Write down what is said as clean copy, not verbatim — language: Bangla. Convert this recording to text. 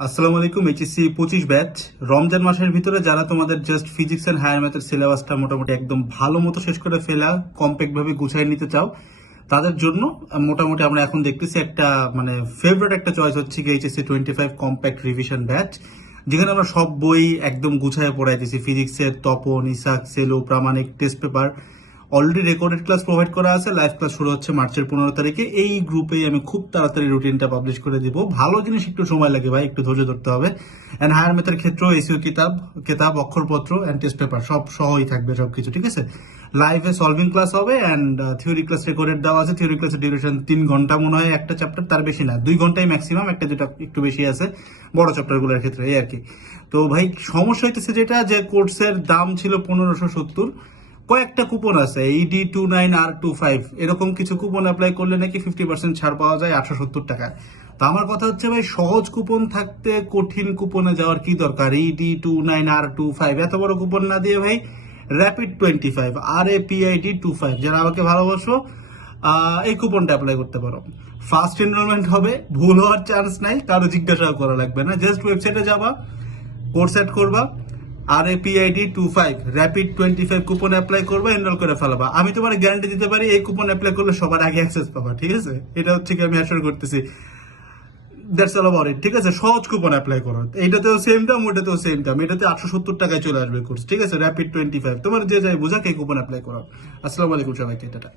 আসসালামু আলাইকুম। এইচএসসি 25 ব্যাচ রমজান মাসের ভিতরে যারা তোমাদের জাস্ট ফিজিক্স এন্ড হায়ার ম্যাথের সিলেবাসটা মোটামুটি একদম ভালো মতো শেষ করে ফেলা, কম্প্যাক্ট ভাবে গুছিয়ে নিতে চাও, তাদের জন্য মোটামুটি আমরা এখন দেখতেছি একটা মানে ফেভারিট একটা চয়েস হচ্ছে কি এইচএসসি 25 কম্প্যাক্ট রিভিশন ব্যাচ, যেখানে আমরা সব বই একদম গুছায় পড়াইতেছি। ফিজিক্সের তপন, ইসাক, সেলো, Pramanik, test paper already recorded class provide করা আছে। লাইভ ক্লাস শুরু হচ্ছে মার্চের 15 তারিখে। এই গ্রুপে আমি খুব তাড়াতাড়ি রুটিনটা পাবলিশ করে দিব। ভালো জিনিস একটু সময় লাগে ভাই, একটু ধৈর্য ধরতে হবে। এন্ড হায়ার ম্যাথের ক্ষেত্রেও এসিও কিতাব অক্ষরপত্র এন্ড টেস্ট পেপার সব সহই থাকবে সবকিছু, ঠিক আছে। লাইভে সলভিং ক্লাস হবে এন্ড থিওরি ক্লাস রেকর্ডেড দেওয়া আছে। থিওরি ক্লাসের ডিউরেশন 3 ঘন্টা মনে হয় একটা চ্যাপ্টার, তার বেশি না, 2 ঘন্টাই ম্যাক্সিমাম, একটা দুটা একটু বেশি আছে বড় চ্যাপ্টার গুলোর ক্ষেত্রে, এই আর কি। তো ভাই সমস্যা হইতেছে যেটা, যে কোর্সের দাম ছিল 1570, কয়েকটা কুপন আছে ED29R25 এরকম কিছু কুপন অ্যাপ্লাই করলে নাকি 50% ছাড় পাওয়া যায় 870 টাকা। তো আমার কথা হচ্ছে ভাই, সহজ কুপন থাকতে কঠিন কুপনে যাওয়ার কি দরকার? ED29R25 এত বড় কুপন না দিয়ে ভাই র্যাপিড 25 RAPID25 যারা আমাকে ভালোবাসো এই কুপনটা অ্যাপ্লাই করতে পারো। ফার্স্ট এনরোলমেন্ট হবে, ভুল হওয়ার চান্স নাই, কারো জিজ্ঞাসাও করা লাগবে না। জাস্ট ওয়েবসাইটে যাবা, কোর্স অ্যাড করবা, RAPID25 র্যাপিড 25 কুপন অ্যাপ্লাই করবা, এনরোল করে ফেলাবা। আমি তোমার গ্যারান্টি দিতে পারি এই কুপন অ্যাপ্লাই করলে সবার আগে অ্যাক্সেস পাবা, ঠিক আছে। এটা হচ্ছে কি আমি অ্যাসিওর করতেছি। দ্যাটস অল অ্যাবাউট ইট, ঠিক আছে। সহজ কুপন অ্যাপ্লাই করো, এইটাতেও সেম দাম, ওইটাতেও সেম দাম। এটাতে 870 টাকায় চলে আসবে কোর্স, ঠিক আছে। র্যাপিড 25 তোমার যে যাই বুঝাক এই কুপন অ্যাপ্লাই করো। আসসালামু আলাইকুম সবাইকে, টাটা।